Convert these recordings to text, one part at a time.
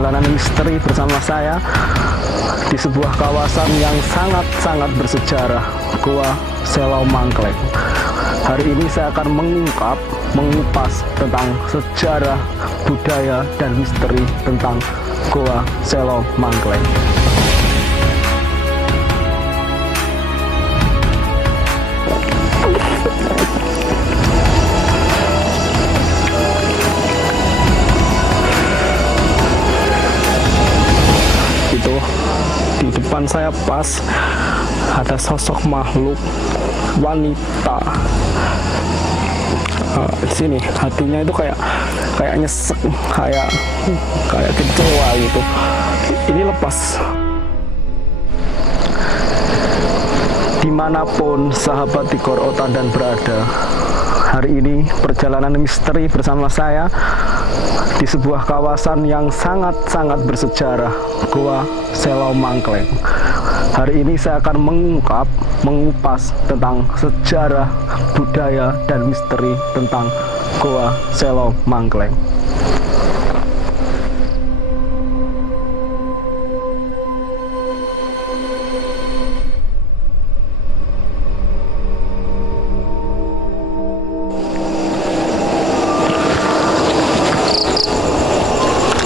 perjalanan misteri bersama saya di sebuah kawasan yang sangat-sangat bersejarah, Goa Selau Mangkleng. Hari ini saya akan mengupas tentang sejarah, budaya, dan misteri tentang Goa Selau Mangkleng. Di depan saya pas ada sosok makhluk wanita. Di sini hatinya itu kayak nyesek, kayak kecewa gitu. Ini lepas. Dimanapun sahabat Tigor Otandan berada, hari ini perjalanan misteri bersama saya di sebuah kawasan yang sangat-sangat bersejarah, Goa Selau Mangkleng. Hari ini saya akan mengupas tentang sejarah, budaya, dan misteri tentang Goa Selau Mangkleng.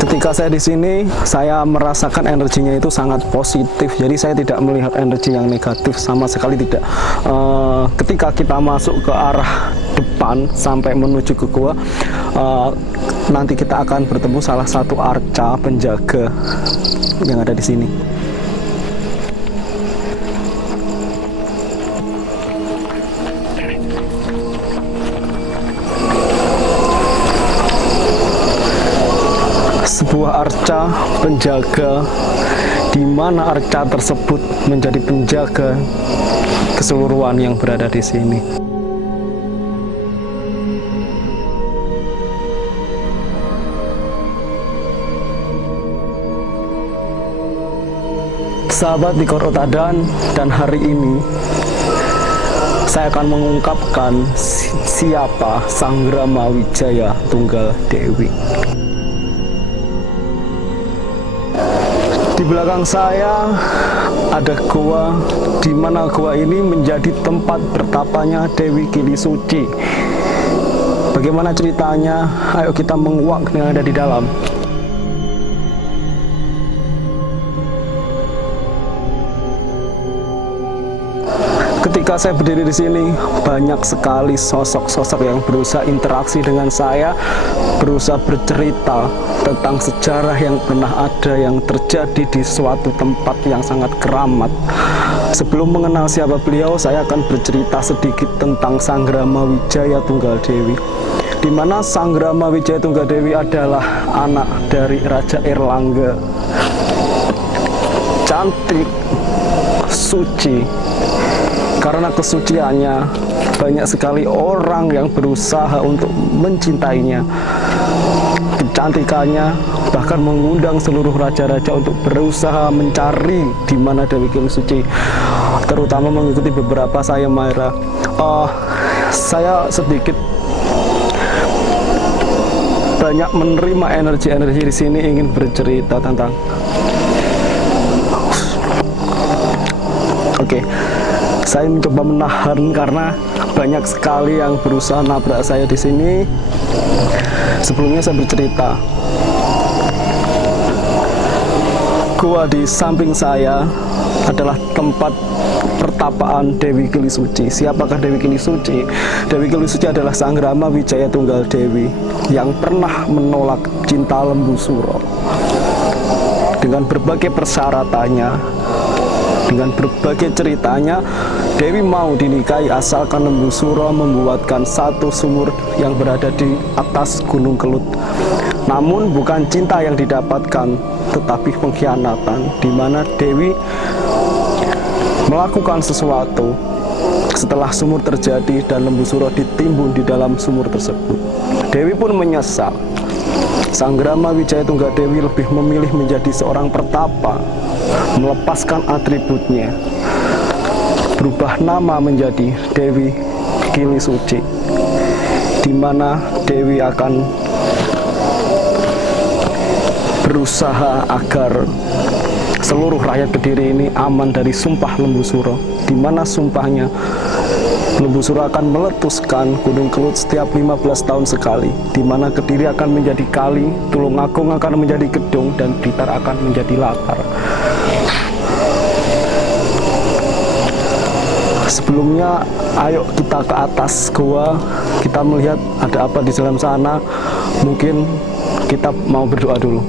Ketika saya di sini, saya merasakan energinya itu sangat positif. Jadi saya tidak melihat energi yang negatif, sama sekali tidak. Ketika kita masuk ke arah depan sampai menuju ke gua, nanti kita akan bertemu salah satu arca penjaga yang ada di sini. Sebuah arca penjaga, di mana arca tersebut menjadi penjaga keseluruhan yang berada di sini. Sahabat Tigor Otandan, dan hari ini saya akan mengungkapkan siapa Sanggrama Wijaya Tunggal Dewi. Di belakang saya ada goa, di mana goa ini menjadi tempat bertapanya Dewi Kili Suci. Bagaimana ceritanya? Ayo kita menguak yang ada di dalam. Ketika saya berdiri di sini, banyak sekali sosok-sosok yang berusaha interaksi dengan saya, berusaha bercerita tentang sejarah yang pernah ada, yang terjadi di suatu tempat yang sangat keramat. Sebelum mengenal siapa beliau, saya akan bercerita sedikit tentang Sanggrama Wijaya Tunggal Dewi, di mana Sanggrama Wijaya Tunggal Dewi adalah anak dari Raja Erlangga. Cantik, suci. Karena kesuciannya, banyak sekali orang yang berusaha untuk mencintainya. Kecantikannya bahkan mengundang seluruh raja-raja untuk berusaha mencari di mana Dewi Kili Suci, terutama mengikuti beberapa sayembara. Saya sedikit banyak menerima energi-energi di sini, ingin bercerita tentang. Saya mencoba menahan karena banyak sekali yang berusaha nabrak saya di sini. Sebelumnya saya bercerita, gua di samping saya adalah tempat pertapaan Dewi Kili Suci. Siapakah Dewi Kili Suci? Dewi Kili Suci adalah Sanggrama Wijaya Tunggal Dewi yang pernah menolak cinta Lembu Suro. Dengan berbagai persyaratannya, dengan berbagai ceritanya, Dewi mau dinikahi asalkan Lembu Suro membuatkan satu sumur yang berada di atas Gunung Kelut. Namun bukan cinta yang didapatkan, tetapi pengkhianatan, di mana Dewi melakukan sesuatu setelah sumur terjadi dan Lembu Suro ditimbun di dalam sumur tersebut. Dewi pun menyesal. Sanggrama Wijaya Tunggal Dewi lebih memilih menjadi seorang pertapa, melepaskan atributnya, berubah nama menjadi Dewi Kili Suci, di mana Dewi akan berusaha agar seluruh rakyat Kediri ini aman dari sumpah Lembu Suro, di mana sumpahnya Lembu Suro akan meletuskan Gunung Kelut setiap 15 tahun sekali, di mana Kediri akan menjadi kali, Tulungagung akan menjadi gedung, dan Blitar akan menjadi latar. Sebelumnya, ayo kita ke atas gua, kita melihat ada apa di dalam sana. Mungkin kita mau berdoa dulu.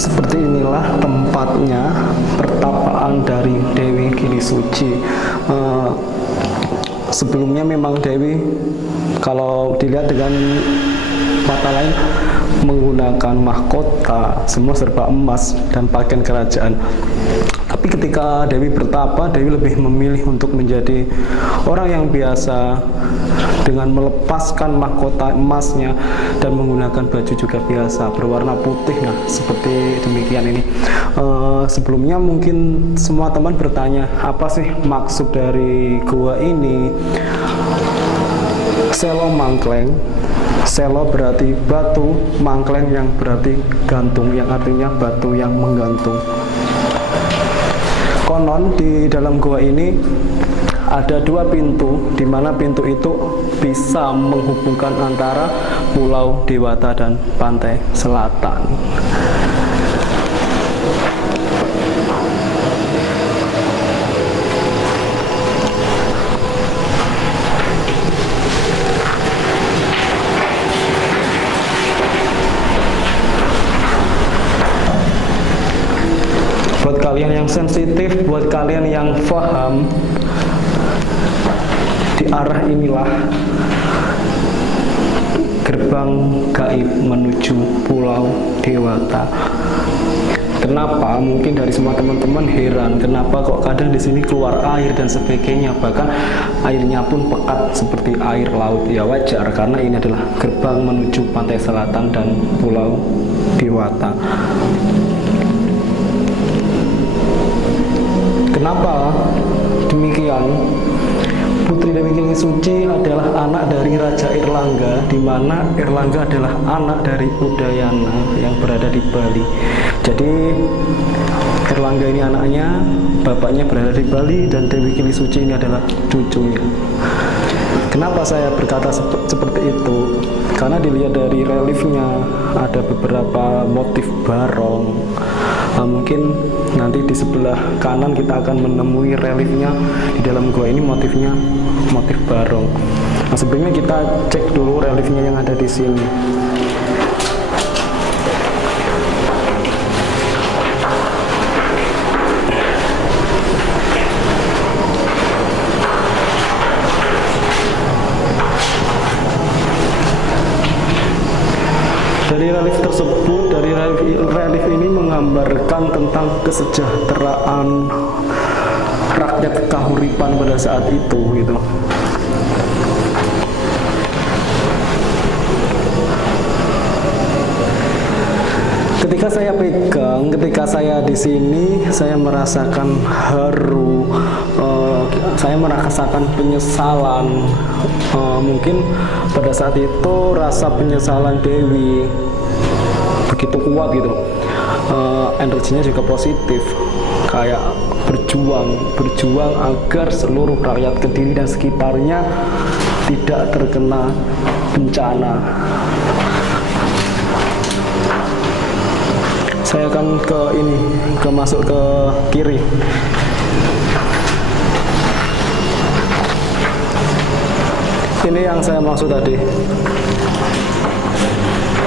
Seperti inilah tempatnya pertapaan dari Dewi Gili Suci. Sebelumnya memang Dewi, kalau dilihat dengan mata lain, menggunakan mahkota, semua serba emas dan pakaian kerajaan. Tapi ketika Dewi bertapa, Dewi lebih memilih untuk menjadi orang yang biasa, dengan melepaskan mahkota emasnya dan menggunakan baju juga biasa berwarna putih. Nah, seperti demikian ini. Sebelumnya mungkin semua teman bertanya, apa sih maksud dari gua ini? Selo Mangkleng. Selo berarti batu, Mangkleng yang berarti gantung, yang artinya batu yang menggantung. Konon di dalam gua ini ada dua pintu, di mana pintu itu bisa menghubungkan antara Pulau Dewata dan pantai selatan. Buat kalian yang sensitif, buat kalian yang paham, di arah inilah gerbang gaib menuju Pulau Dewata. Kenapa? Mungkin dari semua teman-teman heran, kenapa kok kadang di sini keluar air dan sebagainya, bahkan airnya pun pekat seperti air laut. Ya wajar, karena ini adalah gerbang menuju pantai selatan dan Pulau Dewata. Kenapa demikian? Putri Dewi Gili Suci adalah anak dari Raja Airlangga, di mana Airlangga adalah anak dari Udayana yang berada di Bali. Jadi Airlangga ini anaknya, bapaknya berada di Bali, dan Dewi Gili Suci ini adalah cucunya. Kenapa saya berkata seperti itu? Karena dilihat dari reliefnya, ada beberapa motif barong. Mungkin nanti di sebelah kanan kita akan menemui reliefnya. Di dalam gua ini motifnya motif barong. Nah, sebelumnya kita cek dulu reliefnya yang ada di sini. Dari relief tersebut, dari relief ini menggambarkan tentang kesejahteraan rakyat Kahuripan pada saat itu, gitu. Ketika saya pegang, ketika saya di sini, saya merasakan haru, saya merasakan penyesalan. Mungkin pada saat itu rasa penyesalan Dewi begitu kuat gitu. energinya juga positif, kayak berjuang agar seluruh rakyat Kediri dan sekitarnya tidak terkena bencana. Saya akan masuk ke kiri. Ini yang saya maksud tadi.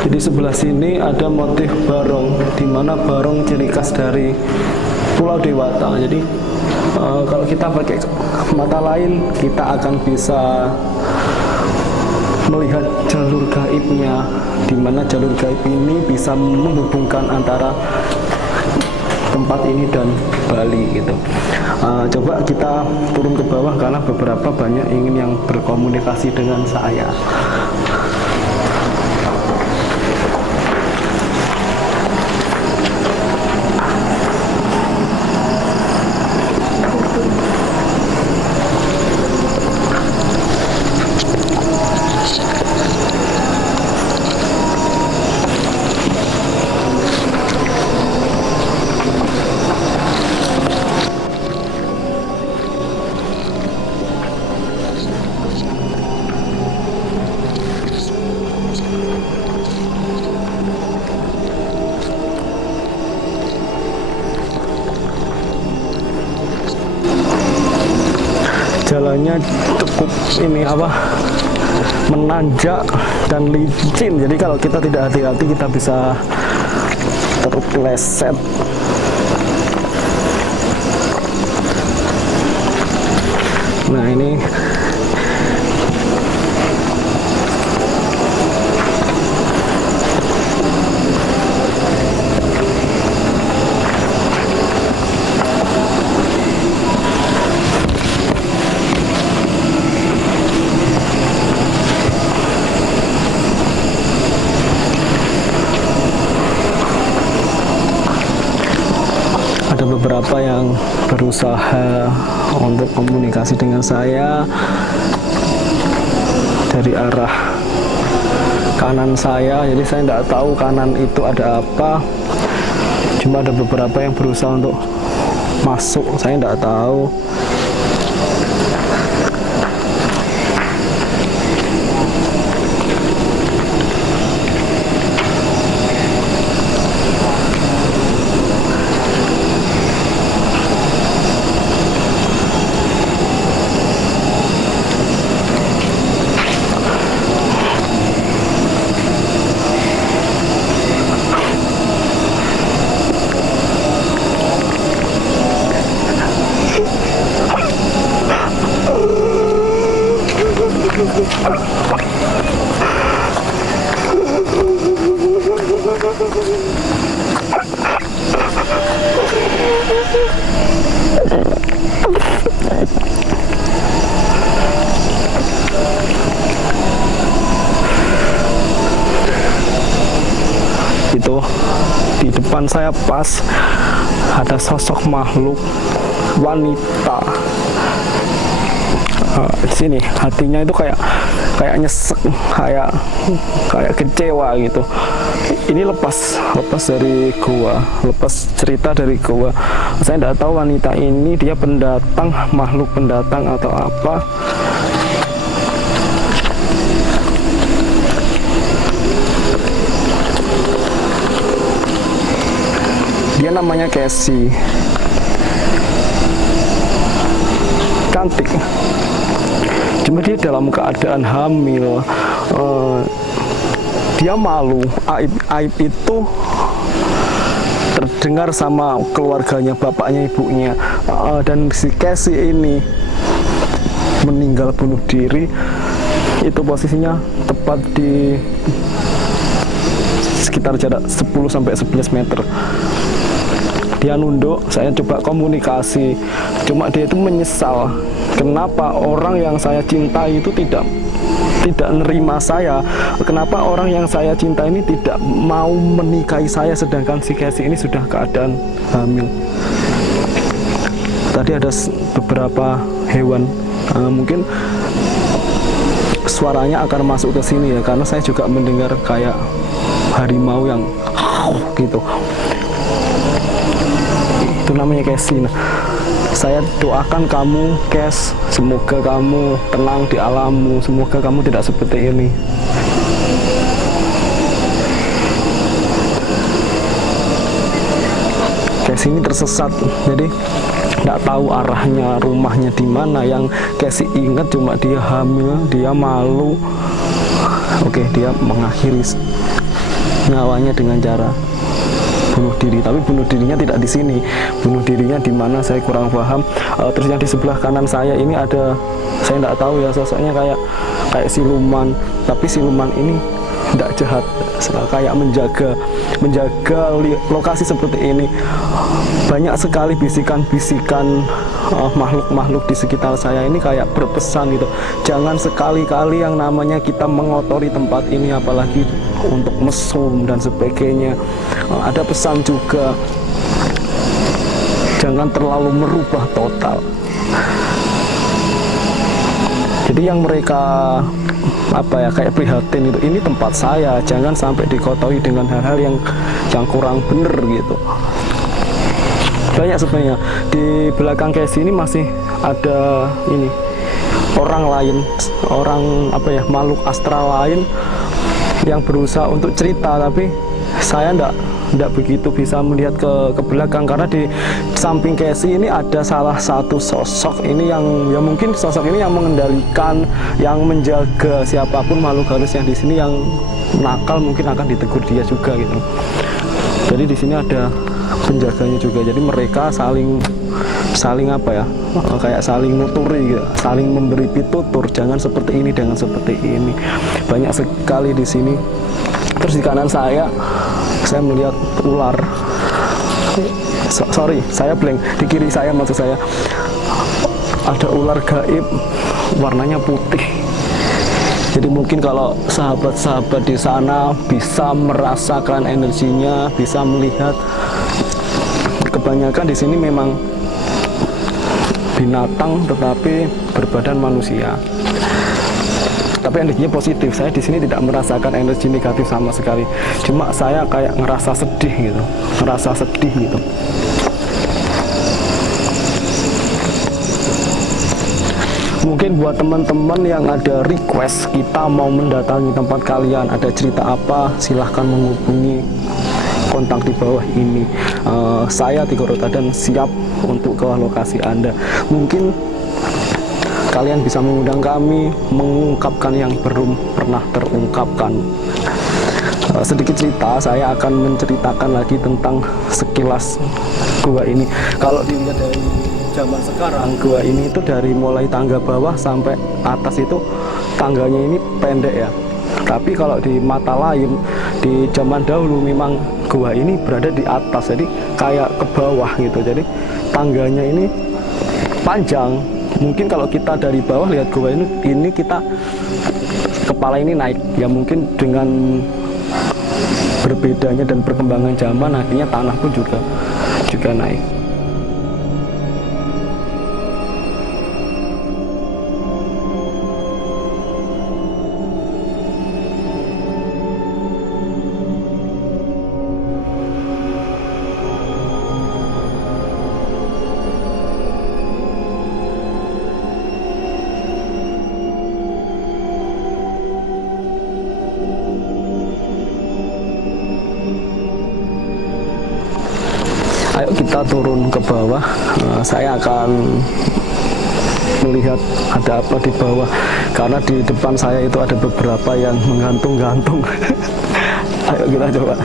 Jadi sebelah sini ada motif barong, di mana barong ciri khas dari Pulau Dewata. Jadi kalau kita pakai mata lain, kita akan bisa melihat jalur gaibnya, di mana jalur gaib ini bisa menghubungkan antara tempat ini dan Bali gitu. Coba kita turun ke bawah karena beberapa banyak ingin yang berkomunikasi dengan saya. Jalannya cukup menanjak dan licin, jadi kalau kita tidak hati-hati kita bisa terpeleset. Nah ini ada beberapa yang berusaha untuk komunikasi dengan saya dari arah kanan saya, jadi saya tidak tahu kanan itu ada apa, cuma ada beberapa yang berusaha untuk masuk, saya tidak tahu. Itu di depan saya pas ada sosok makhluk wanita. Di sini hatinya itu kayak nyesek, kayak kecewa gitu. Ini lepas dari gua, lepas cerita dari gua. Saya tidak tahu wanita ini dia pendatang, makhluk pendatang atau apa. Dia namanya Casey, cantik, cuma dia dalam keadaan hamil. Dia malu, aib itu terdengar sama keluarganya, bapaknya, ibunya. Dan si Casey ini meninggal bunuh diri, itu posisinya tepat di sekitar jarak 10-11 meter. Dia nunduk, saya coba komunikasi, cuma dia itu menyesal kenapa orang yang saya cintai itu tidak nerima saya, kenapa orang yang saya cinta ini tidak mau menikahi saya, sedangkan si Casey ini sudah keadaan hamil. Tadi ada beberapa hewan, mungkin suaranya akan masuk ke sini ya, karena saya juga mendengar kayak harimau yang gitu. itu namanya Casey. Nah, saya doakan kamu, Kes, semoga kamu tenang di alammu, semoga kamu tidak seperti ini. Casey ini tersesat, jadi nggak tahu arahnya, rumahnya di mana. Yang Casey ingat cuma dia hamil, dia malu. Oke, dia mengakhiri nyawanya dengan cara bunuh diri, tapi bunuh dirinya tidak di sini. Bunuh dirinya di mana saya kurang paham. Terus yang di sebelah kanan saya ini ada, saya nggak tahu ya, sosoknya kayak siluman, tapi siluman ini tidak jahat, kayak menjaga lokasi seperti ini. Banyak sekali bisikan-bisikan makhluk-makhluk di sekitar saya ini kayak berpesan gitu, jangan sekali-kali yang namanya kita mengotori tempat ini, apalagi untuk mesum dan sebagainya. Ada pesan juga, jangan terlalu merubah total. Jadi yang mereka kayak prihatin itu, ini tempat saya, jangan sampai dikotori dengan hal-hal yang kurang bener gitu. Banyak sebenarnya di belakang Casey ini masih ada ini orang lain, makhluk astral lain yang berusaha untuk cerita, tapi saya ndak begitu bisa melihat ke belakang, karena di samping Casey ini ada salah satu sosok ini yang mungkin sosok ini yang mengendalikan, yang menjaga siapapun makhluk halus yang di sini yang nakal, mungkin akan ditegur dia juga gitu. Jadi di sini ada penjaganya juga, jadi mereka saling kayak saling nuturi gitu, saling memberi pitutur, jangan seperti ini, jangan seperti ini. Banyak sekali di sini. Terus di kanan saya melihat ular. Sorry, saya blank. Di kiri saya, maksud saya, ada ular gaib, warnanya putih. Jadi mungkin kalau sahabat-sahabat di sana bisa merasakan energinya, bisa melihat. Kebanyakan di sini memang binatang tetapi berbadan manusia. Tapi energinya positif. Saya di sini tidak merasakan energi negatif sama sekali. Cuma saya kayak ngerasa sedih gitu. Mungkin buat teman-teman yang ada request kita mau mendatangi tempat kalian, ada cerita apa, silahkan menghubungi kontak di bawah ini. Saya Tigor Rotadan siap untuk ke lokasi Anda. Mungkin kalian bisa mengundang kami, mengungkapkan yang belum pernah terungkapkan. Sedikit cerita, saya akan menceritakan lagi tentang sekilas gua ini. Kalau dilihat dari zaman sekarang, gua ini itu dari mulai tangga bawah sampai atas itu tangganya ini pendek ya. Tapi kalau di mata lain, di zaman dahulu memang gua ini berada di atas, jadi kayak ke bawah gitu. Jadi tangganya ini panjang. Mungkin kalau kita dari bawah lihat gua ini kita kepala ini naik. Ya mungkin dengan berbedanya dan perkembangan zaman, akhirnya tanah pun juga naik. Ayo kita turun ke bawah. Saya akan melihat ada apa di bawah, karena di depan saya itu ada beberapa yang menggantung-gantung. Ayo kita coba.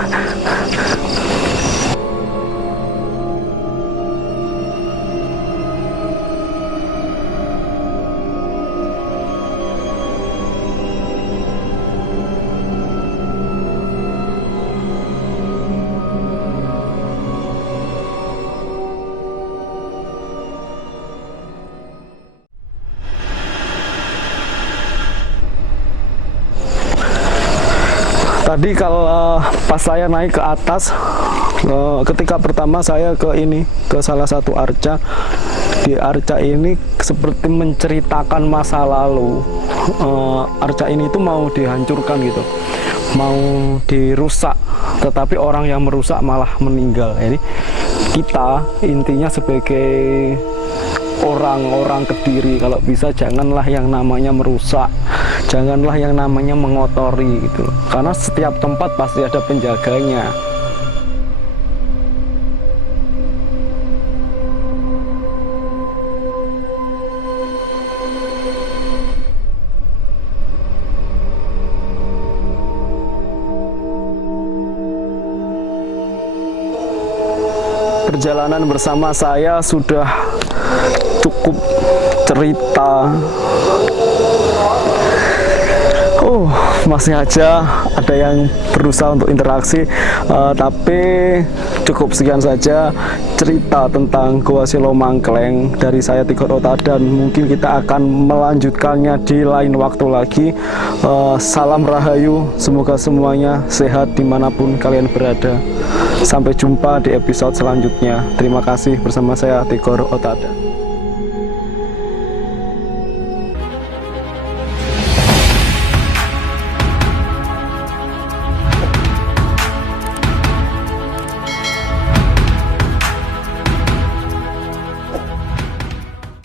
Tadi kalau pas saya naik ke atas, ketika pertama saya ke salah satu arca, di Arca ini seperti menceritakan masa lalu. Arca ini itu mau dihancurkan gitu, mau dirusak, tetapi orang yang merusak malah meninggal. Jadi kita intinya sebagai orang-orang Kediri, kalau bisa janganlah yang namanya merusak, janganlah yang namanya mengotori gitu, karena setiap tempat pasti ada penjaganya. Perjalanan bersama saya sudah cukup cerita. Masih aja ada yang berusaha untuk interaksi, tapi cukup sekian saja cerita tentang Goa Silomangkleng dari saya, Tigor Ota, dan mungkin kita akan melanjutkannya di lain waktu lagi. Salam Rahayu, semoga semuanya sehat dimanapun kalian berada. Sampai jumpa di episode selanjutnya. Terima kasih, bersama saya Tigor Otada.